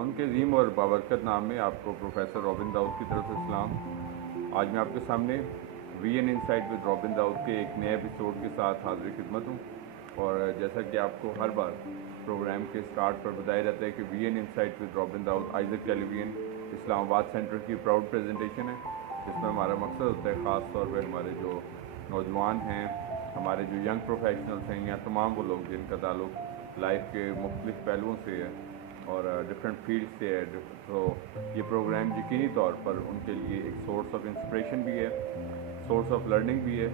खुदाउन के अजीम और बाबरकत नाम में आपको प्रोफेसर रॉबिन दाऊद की तरफ से सलाम। आज मैं आपके सामने VN insight with Robin Daud के एक नए एपिसोड के साथ हाजिर खिदमत हूँ। और जैसा कि आपको हर बार प्रोग्राम के स्टार्ट पर बताया जाता है कि VN insight with Robin Daud Isaac television Islamabad centre की प्राउड प्रेजेंटेशन है, जिसमें हमारा मकसद होता है ख़ास तौर पर हमारे जो नौजवान हैं, हमारे जो यंग प्रोफेशनल्स हैं या तमाम वो लोग जिनका ताल्लुक़ लाइफ के मुख्तलिफ पहलुओं से है और डिफरेंट फील्ड से है, तो ये प्रोग्राम यकीनी तौर पर उनके लिए एक सोर्स ऑफ इंस्पिरेशन भी है, सोर्स ऑफ लर्निंग भी है।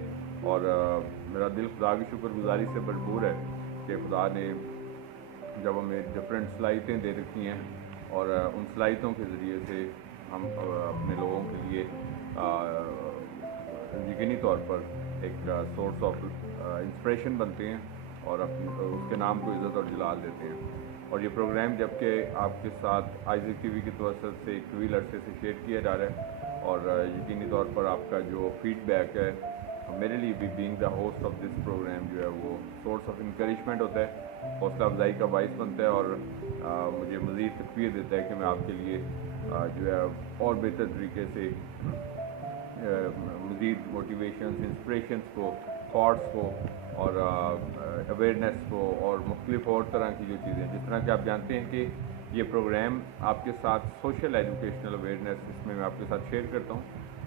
और मेरा दिल खुदा की शुक्रगुजारी से भरपूर है कि खुदा ने जब हमें डिफरेंट सलाहियतें दे रखी हैं और उन सलाहियतों के ज़रिए से हम अपने लोगों के लिए यकीनी तौर पर एक सोर्स ऑफ इंस्पिरेशन बनते हैं और उसके नाम को इज़्ज़त और जलाल देते हैं। और ये प्रोग्राम जबकि आपके साथ आइजक टीवी की तवज्जुह से एक तवील अरसे से शेयर किया जा रहा है और यकीनी तौर पर आपका जो फीडबैक है मेरे लिए भी being the host of this programme जो है वो सोर्स ऑफ इंकरेजमेंट होता है, हौसला अफजाई का बाइस बनता है और मुझे मज़ीद तक़वीर देता है कि मैं आपके लिए जो है और बेहतर तरीके से मज़ीद मोटिवेशन इंस्पिरेशंस को, थॉट्स को और अवेयरनेस को और मुख्तलिफ और तरह की जो चीज़ें, जिस तरह कि आप जानते हैं कि ये प्रोग्राम आपके साथ सोशल एजुकेशनल अवेयरनेस इसमें मैं आपके साथ शेयर करता हूँ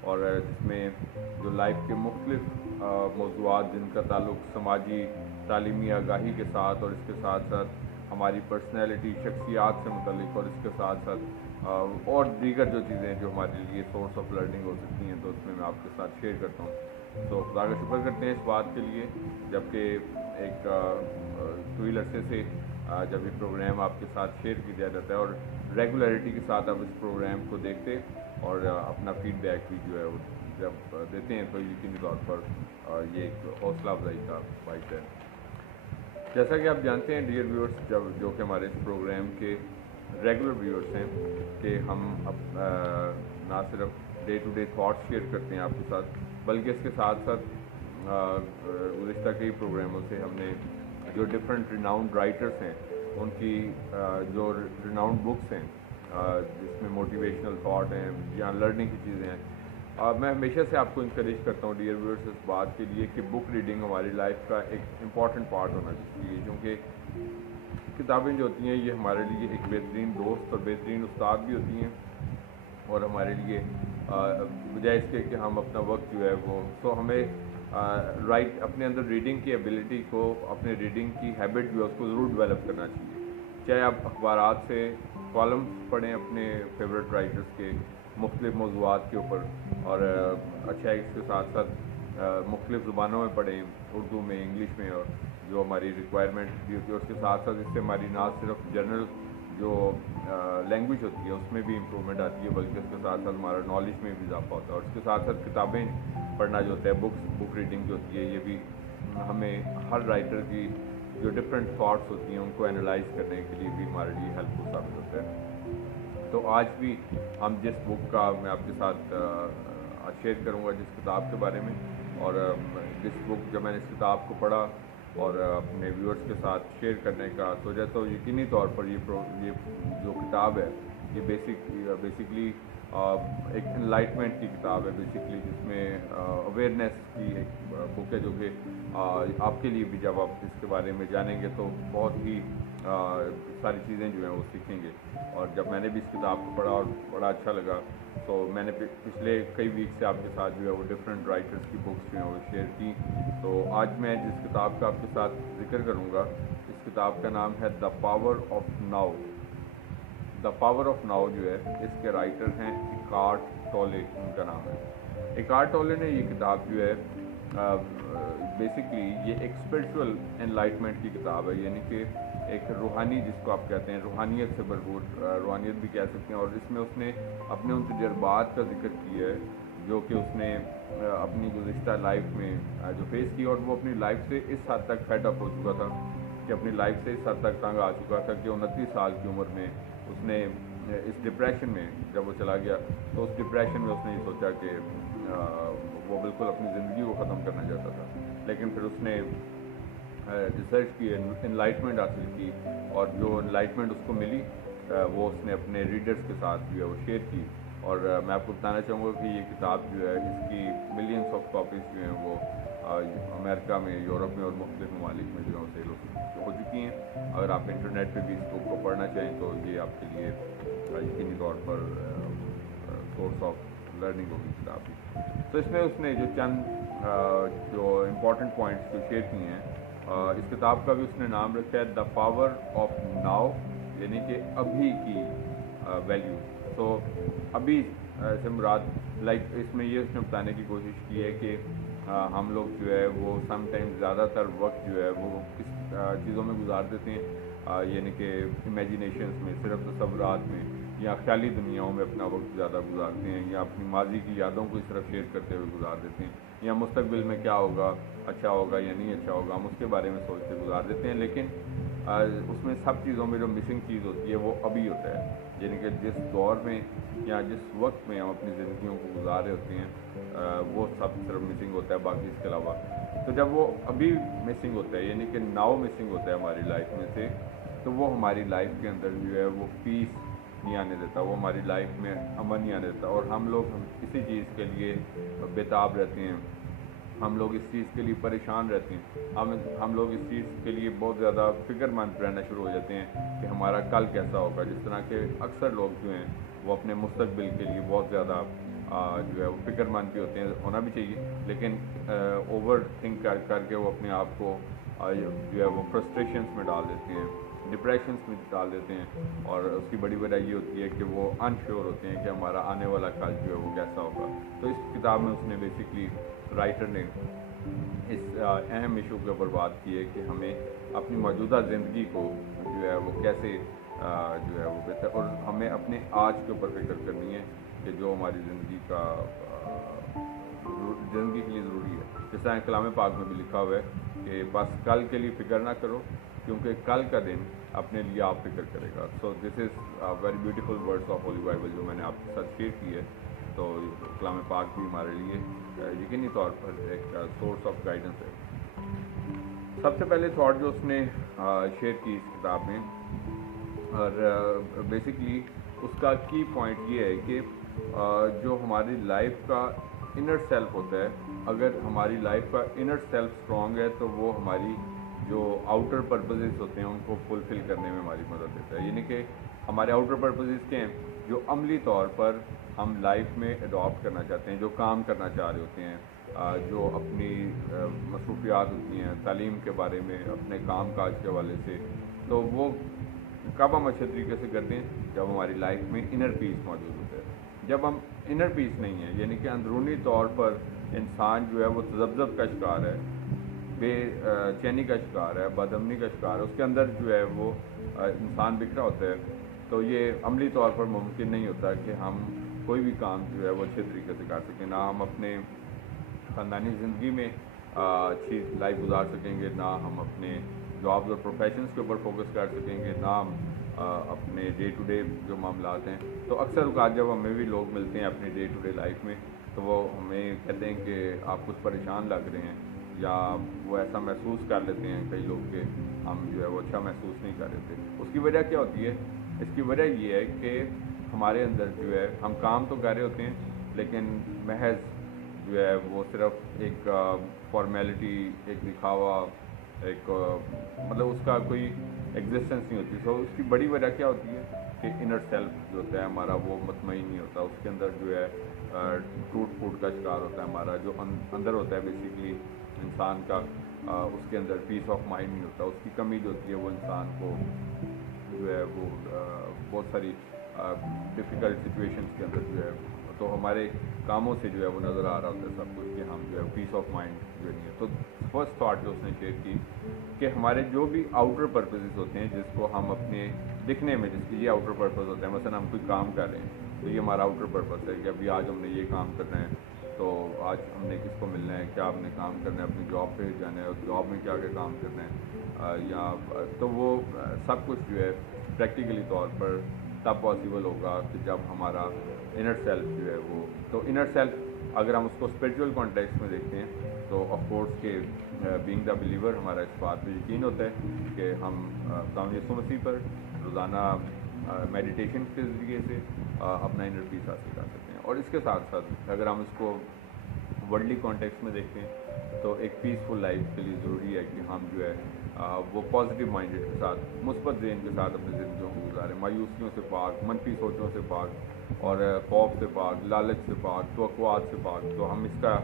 और जिसमें जो लाइफ के मुख्तलिफ मौज़ूआत जिनका ताल्लुक़ समाजी तालीमी आगाही के साथ और इसके साथ साथ हमारी पर्सनैलिटी शख्सियात से मुतल्लिक़ और इसके साथ साथ और दीगर जो चीज़ें जो हमारे लिए सोर्स ऑफ लर्निंग हो सकती हैं, तो उसमें मैं आपके साथ शेयर करता हूँ। तो खुदा का शुक्र करते हैं इस बात के लिए, जबकि एक तवील अरसे से जब ये प्रोग्राम आपके साथ शेयर किया जाता है और रेगुलरिटी के साथ आप इस प्रोग्राम को देखते और अपना फीडबैक भी जो है वो जब देते हैं, तो यकीनी तौर पर ये एक हौसला अफजाई का बाइस है। जैसा कि आप जानते हैं डियर व्यूअर्स, जब जो कि हमारे इस प्रोग्राम के रेगुलर व्यूअर्स हैं, कि हम ना सिर्फ day to day thoughts share करते हैं आपके साथ, बल्कि इसके साथ साथ गुज़िश्ता कई प्रोग्रामों से हमने जो डिफरेंट रिनाउंड राइटर्स हैं उनकी जो रिनाउंड बुक्स हैं जिसमें मोटिवेशनल थाट हैं या लर्निंग की चीज़ें हैं, मैं हमेशा से आपको इंकरेज करता हूँ डियर व्यूअर्स इस बात के लिए कि बुक रीडिंग हमारी लाइफ का एक इम्पॉर्टेंट पार्ट होना चाहिए, क्योंकि किताबें जो होती हैं ये हमारे लिए एक बेहतरीन दोस्त और बेहतरीन उस्ताद भी होती हैं और हमारे लिए बजाय इसके कि हम अपना वक्त जो है वो हमें अपने अंदर रीडिंग की एबिलिटी को, अपने रीडिंग की हैबिट जो है उसको ज़रूर डेवलप करना चाहिए। चाहे आप अखबारात से कॉलम्स पढ़ें अपने फेवरेट राइटर्स के मुख्तलिफ मौज़ूआत के ऊपर और अच्छा इसके साथ साथ मुख्तलिफ ज़ुबानों में पढ़ें, उर्दू में, इंग्लिश में, और जो हमारी रिक्वायरमेंट भी होती है उसके साथ साथ इससे हमारी ना सिर्फ जनरल जो लैंग्वेज होती है उसमें भी इम्प्रूवमेंट आती है, बल्कि उसके साथ साथ हमारा नॉलेज में भी इजाफा होता है। और इसके साथ साथ किताबें पढ़ना जो होता है, बुक रीडिंग जो होती है, ये भी हमें हर राइटर की जो डिफरेंट थाट्स होती हैं उनको एनालाइज करने के लिए भी हमारे लिए हेल्पफुल साबित होता है। तो आज भी हम जिस बुक का मैं आपके साथ शेयर करूँगा, जिस किताब के बारे में, और जिस बुक जब मैंने इस किताब को पढ़ा और अपने व्यूअर्स के साथ शेयर करने का सोचा, तो यकीनी तौर पर ये जो किताब है ये बेसिकली एक एनलाइटमेंट की किताब है बेसिकली, जिसमें अवेयरनेस की एक बुक है जो कि आपके लिए भी जब आप इसके बारे में जानेंगे तो बहुत ही सारी चीज़ें जो हैं वो सीखेंगे। और जब मैंने भी इस किताब को पढ़ा और बड़ा अच्छा लगा, तो मैंने पिछले कई वीक से आपके साथ जो है वो डिफरेंट राइटर्स की बुक्स जो हैं वो शेयर की। तो आज मैं जिस किताब का आपके साथ जिक्र करूँगा, इस किताब का नाम है the power of now. The power of now जो है, इसके राइटर हैं इकार्ट टोले, उनका नाम है। इकार्ट टोले ने ये किताब जो है बेसिकली ये एक स्पिरिचुअल एनलाइटमेंट की किताब है, यानी कि एक रूहानी, जिसको आप कहते हैं रूहानियत से भरपूर, रूहानियत भी कह सकते हैं। और इसमें उसने अपने उन तजर्बात का जिक्र किया है जो कि उसने अपनी गुज़िश्ता लाइफ में जो फेस की, और वो अपनी लाइफ से इस हद तक फेड अप हो चुका था कि अपनी लाइफ से इस हद तक तंग आ चुका था कि 29 साल की उम्र में उसने इस डिप्रेशन में जब वो चला गया, तो उस डिप्रेशन में उसने ये सोचा कि वो बिल्कुल अपनी ज़िंदगी को ख़त्म करना चाहता था। लेकिन फिर उसने रिसर्च की, एनलाइटमेंट हासिल की, और जो एनलाइटमेंट उसको मिली वो उसने अपने रीडर्स के साथ जो है वो शेयर की। और मैं आपको बताना चाहूँगा कि ये किताब जो है इसकी मिलियंस ऑफ कॉपीज़ जो हैं वो अमेरिका में, यूरोप में और मुख्तलिफ ममालिक में जो है सेल हो चुकी हैं। अगर आप इंटरनेट पे भी इस बुक को पढ़ना चाहें तो ये आपके लिए यकीनी तौर पर सोर्स ऑफ लर्निंग होगी किताब की। तो इसमें उसने जो चंद जो इम्पोर्टेंट पॉइंट्स जो शेयर किए हैं, इस किताब का भी उसने नाम रखा है द पावर ऑफ नाउ, यानी कि अभी की वैल्यू। तो अभी से मुराद लाइक इसमें ये उसने बताने की कोशिश की है कि हम लोग जो है वो समटाइम्स ज़्यादातर वक्त जो है वो किस चीज़ों में गुजार देते हैं, यानी कि इमेजिनेशंस में, सिर्फ तसव्वुरात में या ख्याली दुनियाओं में अपना वक्त ज़्यादा गुजारते हैं, या अपनी माजी की यादों को इस तरफ शेयर करते हुए गुजार देते हैं, या मुस्तकबिल में क्या होगा, अच्छा होगा या नहीं अच्छा होगा, हम उसके बारे में सोचते गुजार देते हैं। लेकिन उसमें सब चीज़ों में जो मिसिंग चीज़ होती है वो अभी होता है, यानी कि जिस दौर में या जिस वक्त में हम अपनी ज़िंदगियों को गुजार रहे होते हैं वो सब सिर्फ मिसिंग होता है, बाकी इसके अलावा। तो जब वो अभी मिसिंग होता है, यानी कि नाउ मिसिंग होता है हमारी लाइफ में से, तो वो हमारी लाइफ के अंदर जो है वो पीस नहीं आने देता, वो हमारी लाइफ में अमन नहीं आने देता, और हम लोग किसी चीज़ के लिए बेताब रहते हैं, हम लोग इस चीज़ के लिए परेशान रहते हैं, हम लोग इस चीज़ के लिए बहुत ज़्यादा फ़िक्रमंद रहना शुरू हो जाते हैं कि हमारा कल कैसा होगा। जिस तरह के अक्सर लोग जो हैं वो अपने मुस्तकबिल के लिए बहुत ज़्यादा जो है वो फ़िक्रमंद भी होते हैं, होना भी चाहिए, लेकिन ओवर थिंक करके वो अपने आप को जो है वो फ्रस्ट्रेशंस में डाल देते हैं, डिप्रेशंस में डाल देते हैं, और उसकी बड़ी वजह ये होती है कि वो अनश्योर होते हैं कि हमारा आने वाला कल जो है वो कैसा होगा। तो इस किताब में उसने बेसिकली राइटर ने इस अहम इशू के ऊपर बात की है कि हमें अपनी मौजूदा ज़िंदगी को जो है वो कैसे जो है वो बेहतर, और हमें अपने आज के ऊपर फिक्र करनी है कि जो हमारी ज़िंदगी का ज़िंदगी के लिए ज़रूरी है। जिस तरह कलाम पाक में भी लिखा हुआ है कि बस कल के लिए फ़िक्र ना करो, क्योंकि कल का दिन अपने लिए आप फिक्र करेगा। So this is very beautiful words of Holi Bible जो मैंने आपके साथ शेयर की है। तो कलाम पाक भी हमारे लिए यकीनी तौर पर एक सोर्स ऑफ गाइडेंस है। सबसे पहले थॉट जो उसने शेयर की इस किताब में, और बेसिकली उसका की पॉइंट ये है कि जो हमारी लाइफ का इनर सेल्फ होता है, अगर हमारी लाइफ का इनर सेल्फ स्ट्रॉन्ग है तो वो हमारी जो आउटर पर्पसेस होते हैं उनको फुलफ़िल करने में हमारी मदद देता है। यानी कि हमारे आउटर पर्पसेस क्या हैं, जो अमली तौर पर हम लाइफ में अडॉप्ट करना चाहते हैं, जो काम करना चाह रहे होते हैं, जो अपनी मसरूफियात होती हैं तालीम के बारे में, अपने काम काज के हवाले से, तो वो कब हम अच्छे तरीके से करते हैं जब हमारी लाइफ में इनर पीस मौजूद होता है। जब हम इनर पीस नहीं है, यानी कि अंदरूनी तौर पर इंसान जो है वो तज़ब्ज़ब का शिकार है, बेचैनी का शिकार है, बदअमनी का शिकार है, उसके अंदर जो है वो इंसान बिखरा होता है, तो ये अमली तौर पर मुमकिन नहीं होता कि हम कोई भी काम जो है वो अच्छे तरीके से कर सकें। ना हम अपने ख़ानदानी ज़िंदगी में अच्छी लाइफ गुजार सकेंगे, ना हम अपने जॉब्स और प्रोफेशंस के ऊपर फोकस कर सकेंगे, ना हम अपने डे टू डे जो मामलात हैं। तो अक्सर औक़ात जब हमें भी लोग मिलते हैं अपनी डे टू डे लाइफ में, तो वो हमें कहते हैं कि आप कुछ परेशान लग रहे हैं, या वो ऐसा महसूस कर लेते हैं कई लोग कि हम जो है वो अच्छा महसूस नहीं कर रहे थे। उसकी वजह क्या होती है? इसकी वजह ये है कि हमारे अंदर जो है हम काम तो कर रहे होते हैं, लेकिन महज जो है वो सिर्फ एक फॉर्मेलिटी, एक दिखावा, एक मतलब उसका कोई एग्जिस्टेंस नहीं होती। तो उसकी बड़ी वजह क्या होती है कि इनर सेल्फ जो होता है हमारा वो मुतमईन नहीं होता, उसके अंदर जो है टूट फूट का शिकार होता है। हमारा जो अंदर होता है बेसिकली इंसान का, उसके अंदर पीस ऑफ माइंड नहीं होता, उसकी कमी जो होती है वो इंसान को जो है वो बहुत सारी डिफ़िकल्ट सिचुएशंस के अंदर जो है, तो हमारे कामों से जो है वो नज़र आ रहा होता है सब कुछ कि हम जो है पीस ऑफ माइंड जो नहीं है। तो फर्स्ट थॉट जो उसने शेयर की कि हमारे जो भी आउटर पर्पसेस होते हैं जिसको हम अपने दिखने में, जिसकी ये आउटर पर्पस होता है, मसलन हम कोई काम कर रहे हैं तो ये हमारा आउटर पर्पस है कि अभी आज हमने ये काम करना है, तो आज हमने किसको मिलना है, क्या हमने काम करना है, अपनी जॉब पे जाना है और जॉब में क्या क्या काम करना है, या तो वो सब कुछ जो है प्रैक्टिकली तौर पर तब पॉसिबल होगा कि जब हमारा इनर सेल्फ जो है वो, तो इनर सेल्फ अगर हम उसको स्पिरिचुअल कॉन्टेक्स्ट में देखते हैं तो ऑफ कोर्स के बीइंग द बिलीवर हमारा इस बात पर यकीन होता है कि हम खुदा यीशु मसीह पर रोज़ाना मेडिटेशन के ज़रिए से अपना इनर पीस हासिल कर सकते हैं। और इसके साथ साथ अगर हम इसको वर्ल्डली कॉन्टेक्स्ट में देखें तो एक पीसफुल लाइफ के लिए ज़रूरी है कि हम जो है वो पॉजिटिव माइंडेड के साथ, मुस्बत ज़हन के साथ अपनी ज़िंदगियों को गुजारें, मायूसियों से पाक, मनफी सोचों से पाक और खौफ से पाक, लालच से पाक, तवक्कुआत से पाक। तो हम इसका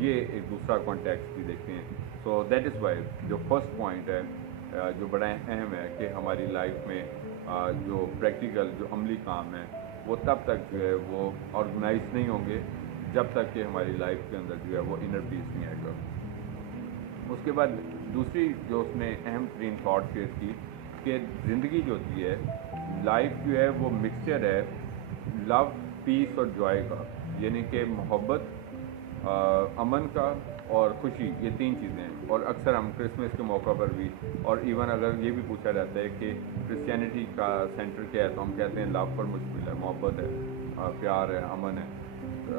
ये एक दूसरा कॉन्टेक्स्ट भी देखते हैं। सो दैट इज़ वाई जो फर्स्ट पॉइंट है जो बड़ा अहम है कि हमारी लाइफ में जो प्रैक्टिकल जो अमली काम है वो तब तक जो है वो ऑर्गेनाइज नहीं होंगे जब तक कि हमारी लाइफ के अंदर जो है वो इनर पीस नहीं आएगा। उसके बाद दूसरी जो उसने अहम तरीन थॉट शेयर की कि ज़िंदगी जो होती है, लाइफ जो है वो मिक्सचर है लव, पीस और जॉय का, यानी कि मोहब्बत, अमन का और खुशी, ये तीन चीज़ें हैं। और अक्सर हम क्रिसमस के मौका पर भी, और इवन अगर ये भी पूछा जाता है कि क्रिश्चियनिटी का सेंटर क्या है, तो हम कहते हैं लव पर मुश्किल है, मोहब्बत है, प्यार है, अमन है,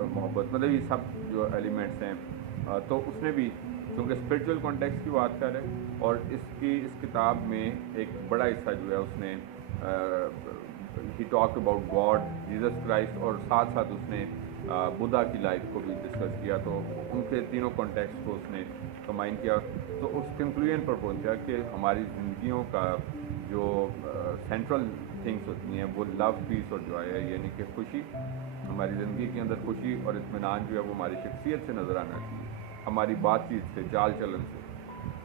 मोहब्बत, मतलब ये सब जो एलिमेंट्स हैं। तो उसने भी क्योंकि स्पिरिचुअल कॉन्टेक्स्ट की बात कर रहे हैं और इस किताब में एक बड़ा हिस्सा जो है उसने ही talk about God, Jesus Christ, और साथ साथ उसने बुद्धा की लाइफ को भी डिस्कस किया। तो उनके तीनों कॉन्टेक्स्ट को उसने कंबाइन किया, तो उस कंक्लूजन पर पहुंचा कि हमारी ज़िंदगियों का जो सेंट्रल थिंग्स होती हैं वो लव, पीस और जॉय है, यानी कि खुशी, हमारी ज़िंदगी के अंदर खुशी और इत्मीनान जो है वो हमारी शख्सियत से नज़र आना चाहिए, हमारी बातचीत से, चाल चलन से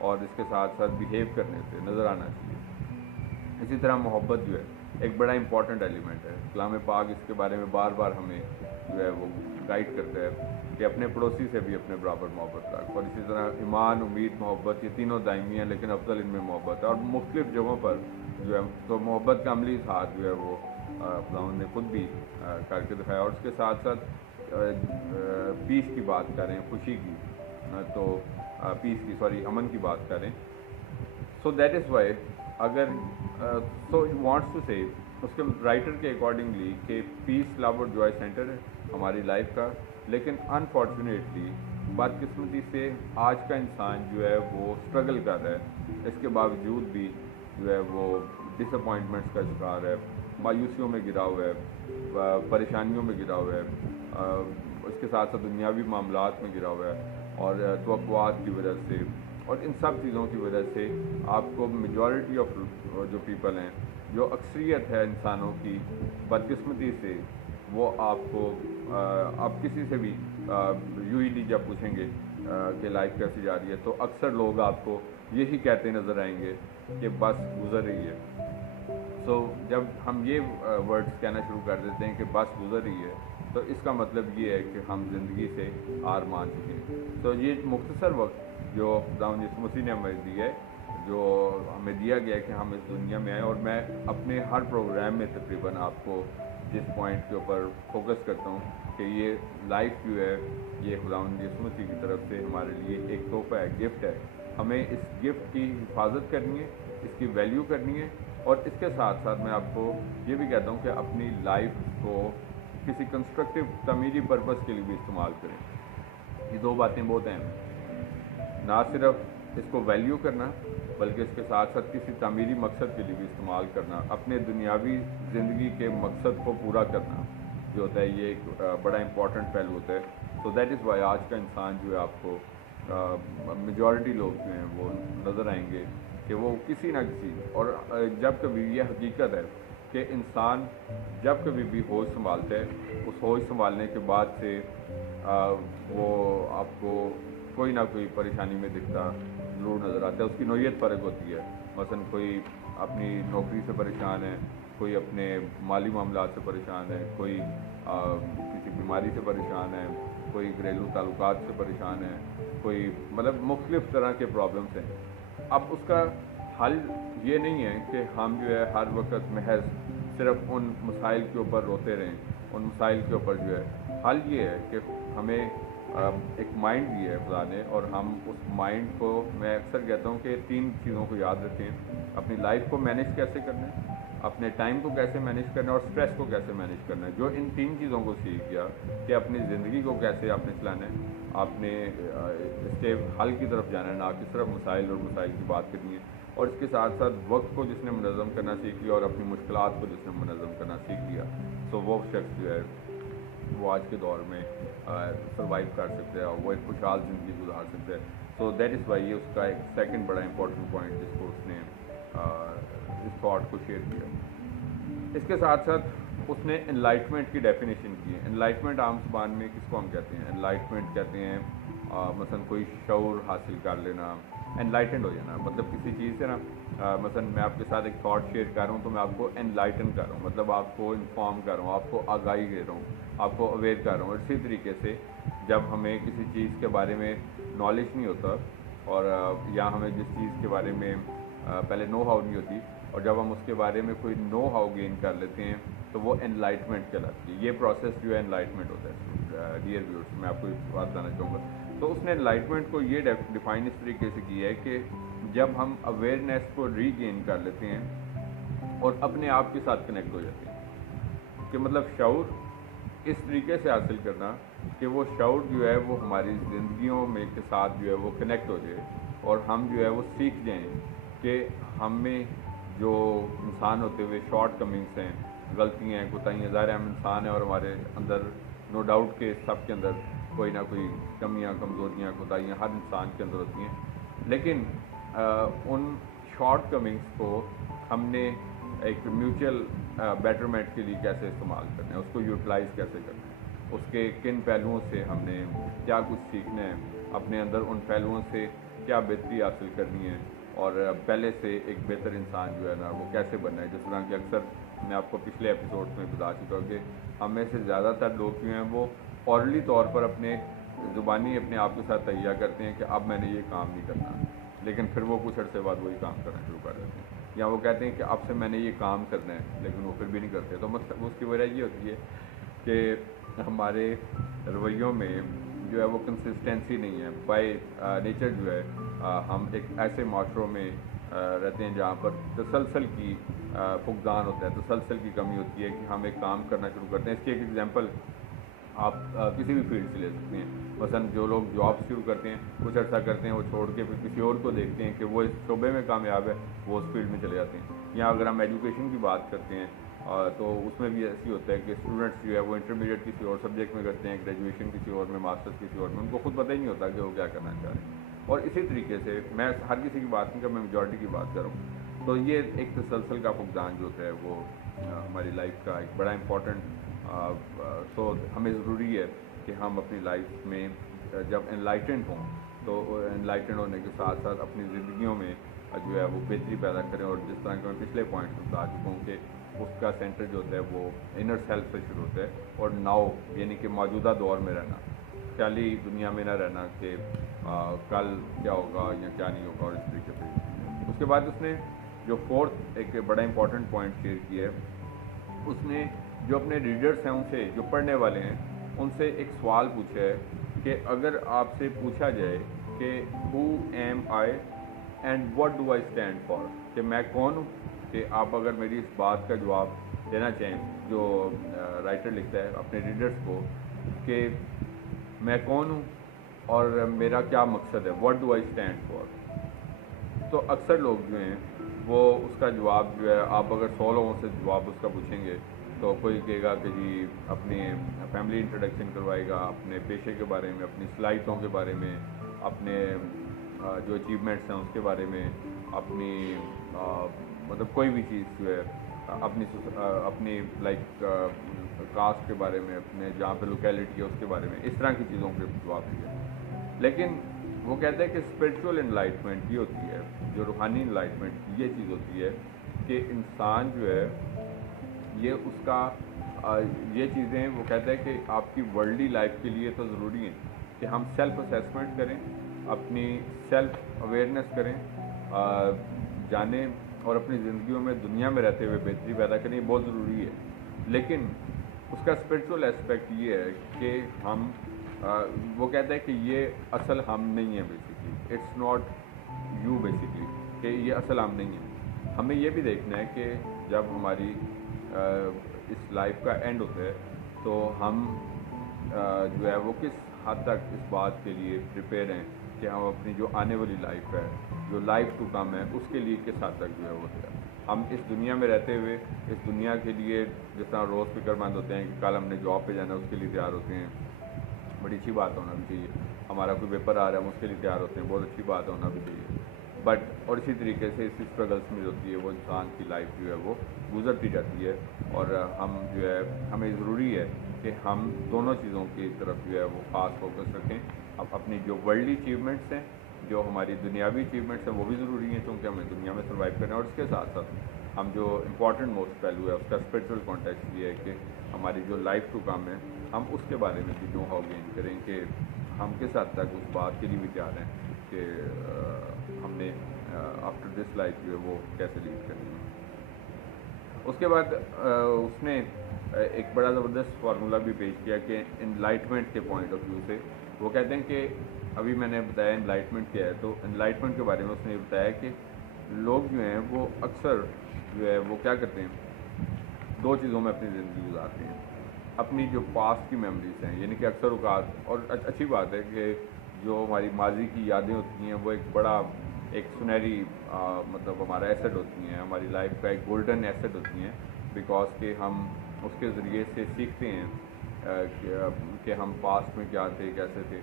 और इसके साथ साथ बिहेव करने से नज़र आना चाहिए। इसी तरह मोहब्बत जो है एक बड़ा इंपॉर्टेंट एलिमेंट है। कलाम पाक इसके बारे में बार बार हमें जो है वो गाइड करता है कि अपने पड़ोसी से भी अपने बराबर मोहब्बत रख। और इसी तरह ईमान, उम्मीद, मोहब्बत, ये तीनों दायमी हैं, लेकिन अफजल इनमें मोहब्बत है। और मुख्तलिफ़ जगहों पर जो है तो मोहब्बत का अमली साथ जो है वो खुदावंद ने खुद भी करके दिखाया। और उसके साथ साथ पीस की बात करें, खुशी की, तो पीस की, सॉरी, अमन की बात करें। सो दैट इज़ वाई अगर सो ही वांट्स टू से उसके राइटर के अकॉर्डिंगली कि पीस, लव और जॉय सेंटर है हमारी लाइफ का, लेकिन अनफॉर्चुनेटली बदकिस्मती से आज का इंसान जो है वो स्ट्रगल कर रहा है, इसके बावजूद भी जो है वो डिसअपॉइंटमेंट्स का शिकार है, मायूसियों में गिरा हुआ है, परेशानियों में गिरा हुआ है, उसके साथ साथ दुनियावी मामलात में गिरा हुआ है और तवक्कुआत की वजह से और इन सब चीज़ों की वजह से आपको मेजॉरिटी ऑफ जो पीपल हैं, जो अक्सरियत है इंसानों की, बदकिस्मती से वो आपको आप किसी से भी यूजली जब पूछेंगे कि लाइफ कैसी जा रही है तो अक्सर लोग आपको यही कहते नज़र आएंगे कि बस गुज़र रही है। सो जब हम ये वर्ड्स कहना शुरू कर देते हैं कि बस गुज़र रही है, तो इसका मतलब ये है कि हम ज़िंदगी से हार मान चुके हैं। तो ये मुख्तसर वक्त जो खुदावंद यीशु मसीह ने हमें दी है, जो हमें दिया गया है कि हम इस दुनिया में आए, और मैं अपने हर प्रोग्राम में तकरीबन आपको जिस पॉइंट के ऊपर फोकस करता हूँ कि ये लाइफ जो है ये खुदावंद यीशु मसीह की तरफ से हमारे लिए एक तोहफा है, गिफ्ट है। हमें इस गिफ्ट की हिफाजत करनी है, इसकी वैल्यू करनी है, और इसके साथ साथ मैं आपको ये भी कहता हूँ कि अपनी लाइफ को किसी कंस्ट्रक्टिव तमीरी पर्पस के लिए भी इस्तेमाल करें। ये दो बातें बहुत अहम हैं, ना सिर्फ इसको वैल्यू करना बल्कि इसके साथ साथ किसी तमीरी मकसद के लिए भी इस्तेमाल करना, अपने दुनियावी ज़िंदगी के मकसद को पूरा करना जो होता है, ये एक बड़ा इंपॉर्टेंट पहलू होता है। सो दैट इज़ वाई आज का इंसान जो है आपको मेजॉरिटी लोग जो हैं वो नज़र आएंगे कि वो किसी ना किसी, और जब कभी ये हकीकत है कि इंसान जब कभी भी होश संभालता है, उस होश संभालने के बाद से वो आपको कोई ना कोई परेशानी में दिखता ज़रूर नज़र आता है। उसकी नौयत फ़र्क होती है। मसलन कोई अपनी नौकरी से परेशान है, कोई अपने माली मामलात से परेशान है, कोई किसी बीमारी से परेशान है, कोई घरेलू ताल्लुकात से परेशान है, कोई मतलब मुख्तलिफ़ तरह के प्रॉब्लम्स हैं। अब उसका हल ये नहीं है कि हम जो है हर वक्त महज सिर्फ उन मसाइल के ऊपर रोते रहें, उन मसाइल के ऊपर जो है हल ये है कि हमें एक माइंड दिया है खुदा ने, और हम उस माइंड को, मैं अक्सर कहता हूँ कि 3 चीज़ों को याद रखें। अपनी लाइफ को मैनेज कैसे करना है, अपने टाइम को कैसे मैनेज करना है और स्ट्रेस को कैसे मैनेज करना है। जो इन 3 चीज़ों को सीख गया कि अपनी ज़िंदगी को कैसे आपने चलाना है, آپ نے اس کے حل کی طرف جانا ہے، نہ کہ صرف مسائل اور مسائل کی بات کرنی ہے. اور اس کے ساتھ ساتھ وقت کو جس نے منظم کرنا سیکھ لیا اور اپنی مشکلات کو جس نے منظم کرنا سیکھ لیا، تو وہ شخص جو ہے وہ آج کے دور میں سروائیو کر سکتے ہیں اور وہ ایک خوشحال زندگی گزار سکتے ہیں. سو دیٹ از وائی اس کا ایک سیکنڈ بڑا امپورٹنٹ پوائنٹ جس کو اس نے اس تھاٹ کو شیئر کیا. اس کے ساتھ ساتھ اس نے انلائٹمنٹ کی ڈیفینیشن کی ہے. انلائٹمنٹ عام زبان میں کس کو ہم کہتے ہیں؟ انلائٹمنٹ کہتے ہیں مثلا کوئی شعور حاصل کر لینا، انلائٹنڈ ہو جانا. مطلب کسی چیز سے نا مثلا میں آپ کے ساتھ ایک تھاٹ شیئر کر رہا ہوں تو میں آپ کو انلائٹن کر رہا ہوں، مطلب آپ کو انفارم کر رہا ہوں، آپ کو آگاہی دے رہا ہوں، آپ کو اویئر کر رہا ہوں. اسی طریقے سے جب ہمیں کسی چیز کے بارے میں نالج نہیں ہوتا اور یا ہمیں جس چیز کے بارے میں پہلے نو ہاؤ نہیں ہوتی اور جب ہم اس کے بارے میں کوئی نو ہاؤ گین کر لیتے ہیں تو وہ انلائٹمنٹ کہلاتی ہے. یہ پروسیس جو ہے انلائٹمنٹ ہوتا ہے. ڈیئر ویورز، میں آپ کو ایک بات بتانا چاہوں گا. تو اس نے انلائٹمنٹ کو یہ ڈیفائن اس طریقے سے کی ہے کہ جب ہم اویئرنیس کو ری گین کر لیتے ہیں اور اپنے آپ کے ساتھ کنیکٹ ہو جاتے ہیں، کہ مطلب شعور اس طریقے سے حاصل کرنا کہ وہ شعور جو ہے وہ ہماری زندگیوں میں کے ساتھ جو ہے وہ کنیکٹ ہو جائے اور ہم جو ہے وہ سیکھ جائیں کہ ہم میں جو انسان ہوتے ہوئے شارٹ کمنگس ہیں، غلطیاں ہیں، کوتاہیاں، ظاہر ہم انسان ہیں اور ہمارے اندر نو ڈاؤٹ کہ سب کے اندر کوئی نہ کوئی کمیاں، کمزوریاں، کوتاہیاں ہر انسان کے اندر ہوتی ہیں. لیکن ان شارٹ کمنگس کو ہم نے ایک میوچل بیٹرمنٹ کے لیے کیسے استعمال کرنا ہے، اس کو یوٹیلائز کیسے کرنا ہے، اس کے کن پہلوؤں سے ہم نے کیا کچھ سیکھنا ہے، اپنے اندر ان پہلوؤں سے کیا بہتری حاصل کرنی ہے اور پہلے سے ایک بہتر انسان جو ہے نا وہ کیسے بننا ہے. جس طرح کہ اکثر میں آپ کو پچھلے ایپیسوڈ میں بتا چکا ہوں کہ ہم میں سے زیادہ تر لوگ جو ہیں وہ اورلی طور پر اپنے زبانی اپنے آپ کے ساتھ تہیہ کرتے ہیں کہ اب میں نے یہ کام نہیں کرنا، لیکن پھر وہ کچھ عرصے بعد وہی کام کرنا شروع کر دیتے ہیں. یا وہ کہتے ہیں کہ اب سے میں نے یہ کام کرنا ہے لیکن وہ پھر بھی نہیں کرتے. تو اس کی وجہ یہ ہوتی ہے کہ ہمارے رویوں میں جو ہے وہ کنسسٹنسی نہیں ہے. بائی نیچر جو ہے ہم ایک ایسے معاشروں میں رہتے ہیں جہاں پر تسلسل کی فقدان ہوتا ہے، تسلسل کی کمی ہوتی ہے کہ ہم ایک کام کرنا شروع کرتے ہیں. اس کی ایک ایگزامپل آپ کسی بھی فیلڈ سے لے سکتے ہیں. مثلا جو لوگ جاب شروع کرتے ہیں، کچھ عرصہ کرتے ہیں، وہ چھوڑ کے پھر کسی اور کو دیکھتے ہیں کہ وہ اس شعبے میں کامیاب ہے، وہ اس فیلڈ میں چلے جاتے ہیں. یا اگر ہم ایجوکیشن کی بات کرتے ہیں تو اس میں بھی ایسی ہوتا ہے کہ اسٹوڈنٹس جو ہے وہ انٹرمیڈیٹ کسی اور سبجیکٹ میں کرتے ہیں، گریجویشن کسی اور میں، ماسٹرز کسی اور میں، ان کو خود پتہ ہی نہیں ہوتا کہ وہ کیا کرنا چاہ رہے ہیں. اور اسی طریقے سے میں ہر کسی کی بات نہیں کر، میں میجورٹی کی بات کر رہا ہوں. تو یہ ایک تسلسل کا فقدان جو ہوتا ہے وہ ہماری لائف کا ایک بڑا امپورٹنٹ تو ہمیں ضروری ہے کہ ہم اپنی لائف میں جب انلائٹنڈ ہوں تو انلائٹنڈ ہونے کے ساتھ ساتھ اپنی زندگیوں میں جو ہے وہ بہتری پیدا کریں. اور جس طرح کہ میں پچھلے پوائنٹ میں بتا چکا ہوں کہ اس کا سینٹر جو ہوتا ہے وہ انر سیلف سے شروع ہوتا ہے اور ناؤ یعنی کہ موجودہ دور میں رہنا، خیالی دنیا میں نہ رہنا کہ کل کیا ہوگا یا کیا نہیں ہوگا. اور اس طریقے سے اس کے بعد اس نے جو فورتھ ایک بڑا امپورٹنٹ پوائنٹ شیئر کیا ہے، اس نے جو اپنے ریڈرز ہیں ان سے، جو پڑھنے والے ہیں ان سے ایک سوال پوچھا ہے کہ اگر آپ سے پوچھا جائے کہ who am I and what do I stand for, کہ میں کون ہوں، کہ آپ اگر میری اس بات کا جواب دینا چاہیں، جو رائٹر لکھتا ہے اپنے ریڈرز کو کہ میں کون ہوں اور میرا کیا مقصد ہے، what do I stand for. تو اکثر لوگ جو ہیں وہ اس کا جواب جو ہے، آپ اگر 100 لوگوں سے جواب اس کا پوچھیں گے تو کوئی کہے گا کہ جی اپنی فیملی انٹروڈکشن کروائے گا، اپنے پیشے کے بارے میں، اپنی صلاحیتوں کے بارے میں، اپنے جو اچیومنٹس ہیں اس کے بارے میں، اپنی مطلب کوئی بھی چیز جو ہے اپنی لائک کاسٹ کے بارے میں، اپنے جہاں پہ لوکیلٹی ہے اس کے بارے میں، اس طرح کی چیزوں کے جواب دیا. لیکن وہ کہتے ہیں کہ اسپرچول انلائٹمنٹ یہ ہوتی ہے، جو روحانی انلائٹمنٹ یہ چیز ہوتی ہے کہ انسان جو ہے یہ اس کا یہ چیزیں وہ کہتا ہے کہ آپ کی ورلڈلی لائف کے لیے تو ضروری ہیں کہ ہم سیلف اسیسمنٹ کریں، اپنی سیلف اویئرنیس کریں، جانیں اور اپنی زندگیوں میں دنیا میں رہتے ہوئے بہتری پیدا کریں، بہت ضروری ہے. لیکن اس کا اسپرچول اسپیکٹ یہ ہے کہ ہم وہ کہتا ہے کہ یہ اصل ہم نہیں ہیں، basically it's not you, basically کہ یہ اصل ہم نہیں ہیں. ہمیں یہ بھی دیکھنا ہے کہ جب ہماری اس لائف کا اینڈ ہوتا ہے تو ہم جو ہے وہ کس حد تک اس بات کے لیے پریپیئر ہیں کہ ہم اپنی جو آنے والی لائف ہے، جو لائف ٹو کم ہے، اس کے لیے کس حد تک جو ہے وہ تیار۔ ہم اس دنیا میں رہتے ہوئے اس دنیا کے لیے جس طرح روز فکر مند ہوتے ہیں کہ کل ہم نے جاب پہ جانا ہے، اس کے لیے تیار ہوتے ہیں، بڑی اچھی بات ہونا بھی چاہیے۔ ہمارا کوئی پیپر آ رہا ہے، ہم اس کے لیے تیار ہوتے ہیں، بہت اچھی بات ہونا بھی چاہیے۔ بٹ اور اسی طریقے سے اس اسٹرگلس میں جو ہوتی ہے وہ انسان کی لائف جو ہے وہ گزرتی جاتی ہے، اور ہم جو ہے ہمیں ضروری ہے کہ ہم دونوں چیزوں کی طرف جو ہے وہ خاص فوکس رکھیں۔ اب اپنی جو ورلڈلی اچیومنٹس ہیں، جو ہماری دنیاوی اچیومنٹس ہیں، وہ بھی ضروری ہیں کیونکہ ہمیں دنیا میں سروائیو کرنا ہے، اور اس کے ساتھ ساتھ ہم جو امپورٹنٹ موسٹ پہلو ہے اس کا اسپرچول کانٹیکسٹ یہ ہے کہ ہماری جو لائف ٹو کم ہے، ہم اس کے بارے میں بھی نو ہاؤ گین کریں کہ ہم کس حد تک اس بات کے لیے بھی تیار ہیں کہ ہم نے آفٹر دس لائف جو ہے وہ کیسے لیڈ کرنی ہے۔ اس کے بعد اس نے ایک بڑا زبردست فارمولہ بھی پیش کیا کہ انلائٹمنٹ کے پوائنٹ آف ویو سے وہ کہتے ہیں کہ ابھی میں نے بتایا انلائٹمنٹ کیا ہے، تو انلائٹمنٹ کے بارے میں اس نے یہ بتایا کہ لوگ جو ہیں وہ اکثر جو ہے وہ کیا کرتے ہیں، دو چیزوں میں اپنی زندگی گزارتے ہیں۔ اپنی جو پاسٹ کی میموریز ہیں، یعنی کہ اکثر اوقات، اور اچھی بات ہے کہ جو ہماری ماضی کی یادیں ہوتی ہیں وہ ایک بڑا ایک سنہری مطلب ہمارا ایسٹ ہوتی ہیں، ہماری لائف کا ایک گولڈن ایسٹ ہوتی ہیں، بیکاز کہ ہم اس کے ذریعے سے سیکھتے ہیں کہ ہم پاسٹ میں کیا تھے، کیسے تھے۔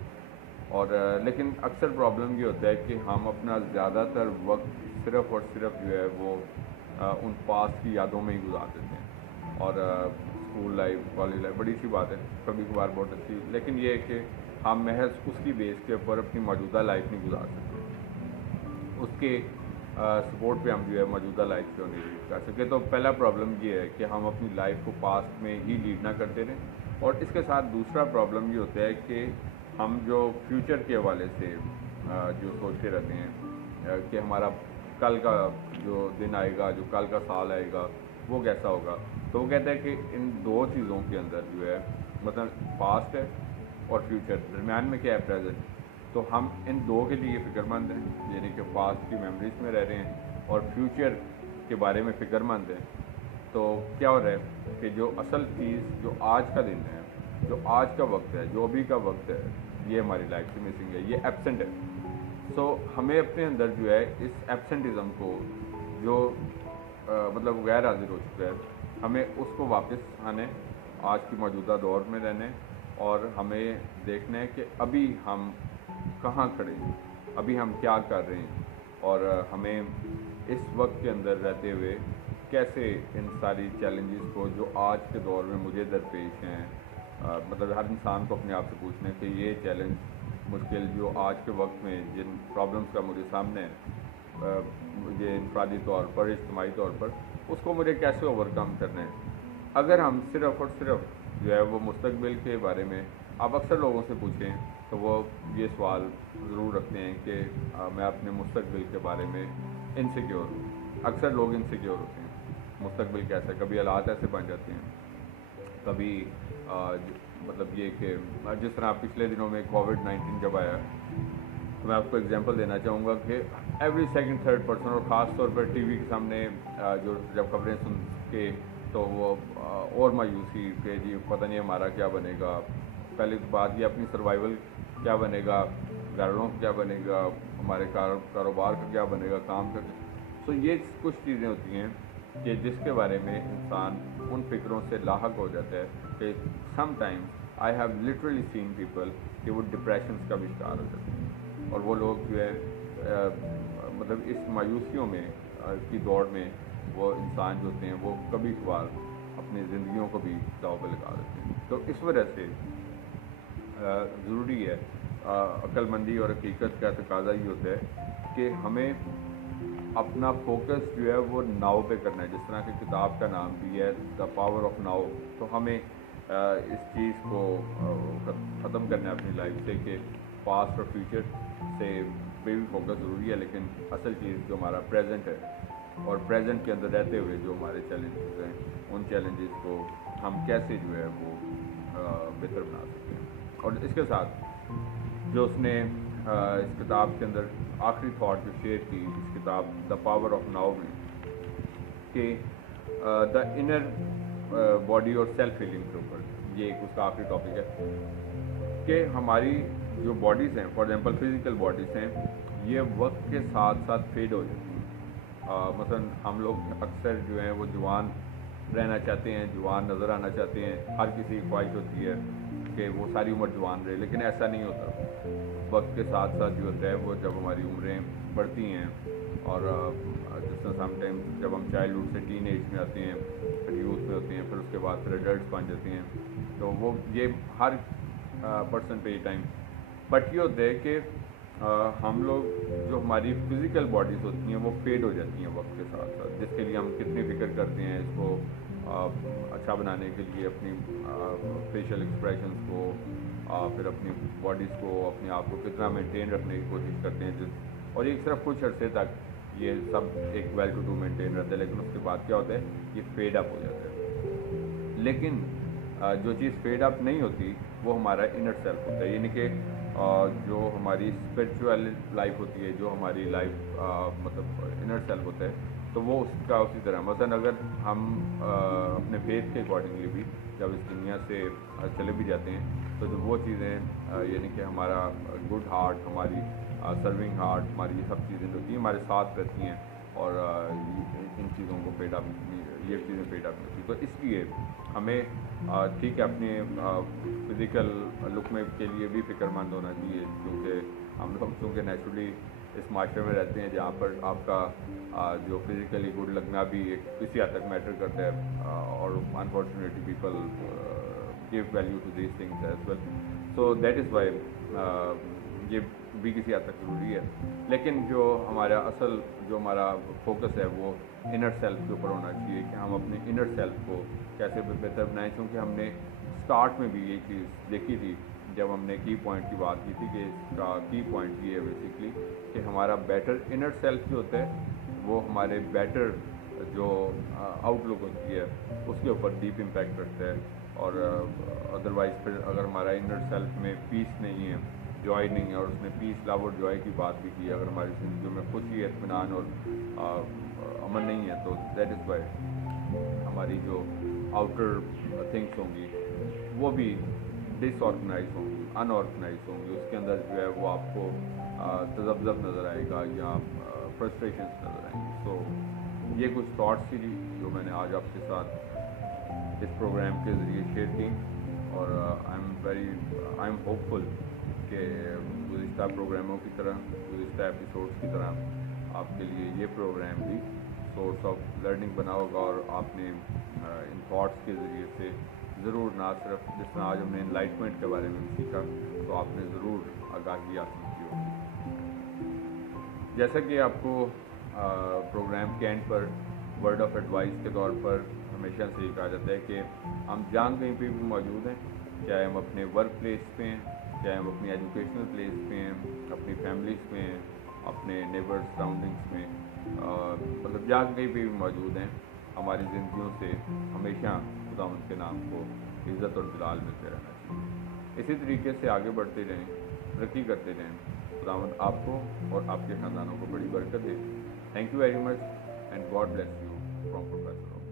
اور لیکن اکثر پرابلم یہ ہوتا ہے کہ ہم اپنا زیادہ تر وقت صرف اور صرف جو ہے وہ ان پاسٹ کی یادوں میں ہی گزار دیتے ہیں، اور اسکول لائف، کالج لائف بڑی اچھی بات ہے، کبھی کبھار بہت اچھی، لیکن یہ ہے کہ ہم محض اس کی بیس کے اوپر اپنی موجودہ لائف نہیں گزار سکتے، اس کے سپورٹ پہ ہم جو ہے موجودہ لائف کیوں نہیں لیڈ کر سکتے۔ تو پہلا پرابلم یہ ہے کہ ہم اپنی لائف کو پاسٹ میں ہی لیڈ نہ کرتے رہیں، اور اس کے ساتھ دوسرا پرابلم یہ ہوتا ہے کہ ہم جو فیوچر کے حوالے سے جو سوچتے رہتے ہیں کہ ہمارا کل کا جو دن آئے گا، جو کل کا سال آئے گا وہ کیسا ہوگا، تو وہ کہتا ہے کہ ان دو چیزوں کے اندر جو ہے مثلا پاسٹ ہے اور فیوچر، درمیان میں کیا ہے پریزنٹ، تو ہم ان دو کے لیے فکر مند ہیں، یعنی کہ پاسٹ کی میموریز میں رہ رہے ہیں اور فیوچر کے بارے میں فکر مند ہیں۔ تو کیا ہو رہا ہے کہ جو اصل چیز، جو آج کا دن ہے، جو آج کا وقت ہے، جو ابھی کا وقت ہے، یہ ہماری لائف سے مسنگ ہے، یہ ایبسنٹ ہے۔ سو ہمیں اپنے اندر جو ہے اس ایبسنٹزم کو، جو مطلب غیر حاضر ہو چکا ہے، ہمیں اس کو واپس آنے، آج کی موجودہ دور میں رہنے، اور ہمیں دیکھنا ہے کہ ابھی ہم کہاں کھڑے ہیں، ابھی ہم کیا کر رہے ہیں، اور ہمیں اس وقت کے اندر رہتے ہوئے کیسے ان ساری چیلنجز کو جو آج کے دور میں مجھے درپیش ہیں، مطلب ہر انسان کو اپنے آپ سے پوچھنا ہے کہ یہ چیلنج مشکل جو آج کے وقت میں جن پرابلمس کا مجھے سامنے ہے، مجھے انفرادی طور پر، اجتماعی طور پر، اس کو مجھے کیسے اوور کم کرنا ہے۔ اگر ہم صرف اور صرف جو ہے وہ مستقبل کے بارے میں، آپ اکثر لوگوں سے پوچھیں تو وہ یہ سوال ضرور رکھتے ہیں کہ میں اپنے مستقبل کے بارے میں انسیکیور ہوں۔ اکثر لوگ انسیکیور ہوتے ہیں، مستقبل کیسا ہے، کبھی حالات ایسے بن جاتے ہیں، کبھی مطلب یہ کہ جس طرح پچھلے دنوں میں کووڈ-19 جب آیا، تو میں آپ کو ایگزامپل دینا چاہوں گا کہ ایوری سیکنڈ تھرڈ پرسن، اور خاص طور پر ٹی وی کے سامنے جو جب خبریں سن کے تو وہ اور مایوسی کہ جی پتہ نہیں ہمارا کیا بنے گا، پہلی بات یہ اپنی سروائیول کیا بنے گا، گھر والوں کا کیا بنے گا، ہمارے کاروبار کا کیا بنے گا، کام کا۔ سو یہ کچھ چیزیں ہوتی ہیں کہ جس کے بارے میں انسان ان فکروں سے لاحق ہو جاتا ہے کہ some time I have literally seen people کہ وہ ڈپریشنس کا بھی شکار ہو جاتے ہیں، اور وہ لوگ جو ہے مطلب اس مایوسیوں میں کی دوڑ میں وہ انسان جو ہوتے ہیں وہ کبھی کبھار اپنی زندگیوں کو بھی داؤ پہ لگا دیتے ہیں۔ تو اس وجہ سے ضروری ہے، عقل مندی اور حقیقت کا تقاضا یہ ہوتا ہے کہ ہمیں اپنا فوکس جو ہے وہ ناؤ پہ کرنا ہے، جس طرح کہ کتاب کا نام بھی ہے دا پاور آف ناؤ۔ تو ہمیں اس چیز کو ختم کرنا ہے اپنی لائف سے کہ پاسٹ اور فیوچر سے پہ بھی فوکس ضروری ہے، لیکن اصل چیز جو ہمارا پریزنٹ ہے، اور پریزنٹ کے اندر رہتے ہوئے جو ہمارے چیلنجز ہیں، ان چیلنجز کو ہم کیسے جو ہے وہ بہتر بنا سکتے ہیں۔ اور اس کے ساتھ جو اس نے اس کتاب کے اندر آخری تھاٹ جو شیئر کی اس کتاب دا پاور آف ناؤ میں، کہ دا انر باڈی اور سیلف ہیلنگ کے اوپر، یہ ایک اس کا آخری ٹاپک ہے۔ कि हमारी जो बॉडीज़ हैं, फॉर एग्जांपल फिज़िकल बॉडीज़ हैं, ये वक्त के साथ साथ फेड हो जाती हैं। मसलन हम लोग अक्सर जो हैं वो जवान रहना चाहते हैं, जवान नज़र आना चाहते हैं, हर किसी की ख्वाहिश होती है कि वो सारी उम्र जवान रहे, लेकिन ऐसा नहीं होता। वक्त के साथ साथ जो होता है वो जब हमारी उम्रें बढ़ती हैं और जिस तरह समटाइम जब हम चाइल्डहुड से टीन एज में आते हैं, फिर यूथ में होते हैं, फिर उसके बाद फिर एडल्ट बन जाते हैं, तो वो ये हर पर्सन पे ये टाइम। बट ये होता है कि हम लोग जो हमारी फ़िज़िकल बॉडीज़ होती हैं वो फेड हो जाती हैं वक्त के साथ साथ, जिसके लिए हम कितनी फ़िक्र करते हैं इसको अच्छा बनाने के लिए, अपनी फेशियल एक्सप्रेशंस को, फिर अपनी बॉडीज़ को, अपने आप को कितना मेंटेन रखने की कोशिश करते हैं और ये सिर्फ कुछ अरसे तक ये सब एक वेल टू डू मेंटेन रहता है, लेकिन उसके बाद क्या होता है, ये फेड अप हो जाता है। लेकिन जो चीज़ फेड अप नहीं होती वो हमारा इनर सेल्फ होता है, यानी कि जो हमारी स्पिरिचुअल लाइफ होती है, जो हमारी लाइफ मतलब इनर सेल्फ होता है, तो वो उसका उसी तरह मसलन अगर हम अपने फेथ के अकॉर्डिंगली भी जब इस दुनिया से चले भी जाते हैं, तो जो वो चीज़ें यानी कि हमारा गुड हार्ट, हमारी सर्विंग हार्ट, हमारी ये सब चीज़ें होती हैं हमारे साथ रहती हैं और इन चीज़ों को पेड अप, ये चीज़ें पेड अप होती हैं। तो इसलिए हमें ठीक है अपने फिज़िकल लुक में के लिए भी फ़िक्रमंद होना चाहिए, क्योंकि हम लोग चूँकि नेचुरली इस माशरे में रहते हैं जहाँ पर आपका जो फिज़िकली गुड लगना भी एक किसी हद तक मैटर करता है, और unfortunately people give value to these things as well, so that is why ये भी किसी हद तक ज़रूरी है। लेकिन जो हमारा असल जो हमारा फोकस है वो इनर सेल्फ के ऊपर होना चाहिए कि हम अपने इनर सेल्फ को कैसे बेहतर बनाएं, क्योंकि हमने स्टार्ट में भी ये चीज़ देखी थी जब हमने की पॉइंट की बात की थी कि इसका की पॉइंट ये है बेसिकली कि हमारा बेटर इनर सेल्फ जो होता है वो हमारे बेटर जो आउटलुक होती है उसके ऊपर डीप इम्पैक्ट रखता है। और अदरवाइज़ फिर अगर हमारा इनर सेल्फ में पीस नहीं है, जॉय नहीं है, और उसने पीस, लव और जॉय की बात भी की, अगर हमारी ज़िंदगी में खुशी, इत्मीनान और अमन नहीं है, तो दैट इज़ वाई हमारी जो आउटर थिंग्स होंगी वो भी डिसऑर्गेनाइज होंगी, अनऑर्गेनाइज होंगी, उसके अंदर जो है वो आपको तज़ब्ज़ब नज़र आएगा या फ्रस्ट्रेशंस नज़र आएंगी। तो ये कुछ थॉट्स थी जो मैंने आज आपके साथ इस प्रोग्राम के ज़रिए शेयर की, और आई एम होपफुल कि गुज़िश्ता प्रोग्रामों की तरह, गुज़िश्ता एपिसोड्स की तरह आपके लिए ये प्रोग्राम भी सोर्स ऑफ लर्निंग बना होगा, और आपने इन थॉट्स के ज़रिए से ज़रूर ना सिर्फ जिस तरह आज हमने इनलाइटमेंट के बारे में भी सीखा, तो आपने ज़रूर आगाही हासिल की होगी। जैसा कि आपको प्रोग्राम के एंड पर वर्ड ऑफ एडवाइस के तौर पर हमेशा से ये कहा जाता है कि हम जहाँ कहीं पे भी मौजूद हैं, चाहे हम अपने वर्क प्लेस पे हैं, चाहे हम अपनी एजुकेशनल प्लेस पे हैं, अपनी फैमिलीज़ में हैं, अपने नेबर्स सराउंडिंग्स में, मतलब जहाँ कहीं पे भी मौजूद हैं, हमारी ज़िंदगियों से हमेशा खुदावंद के नाम को इज़्ज़त और जलाल मिलते रहना चाहिए। इसी तरीके से आगे बढ़ते रहें, तरक्की करते रहें। खुदावंद आपको और आपके ख़ानदानों को बड़ी बरकत दें। Thank you very much and God bless you from professor.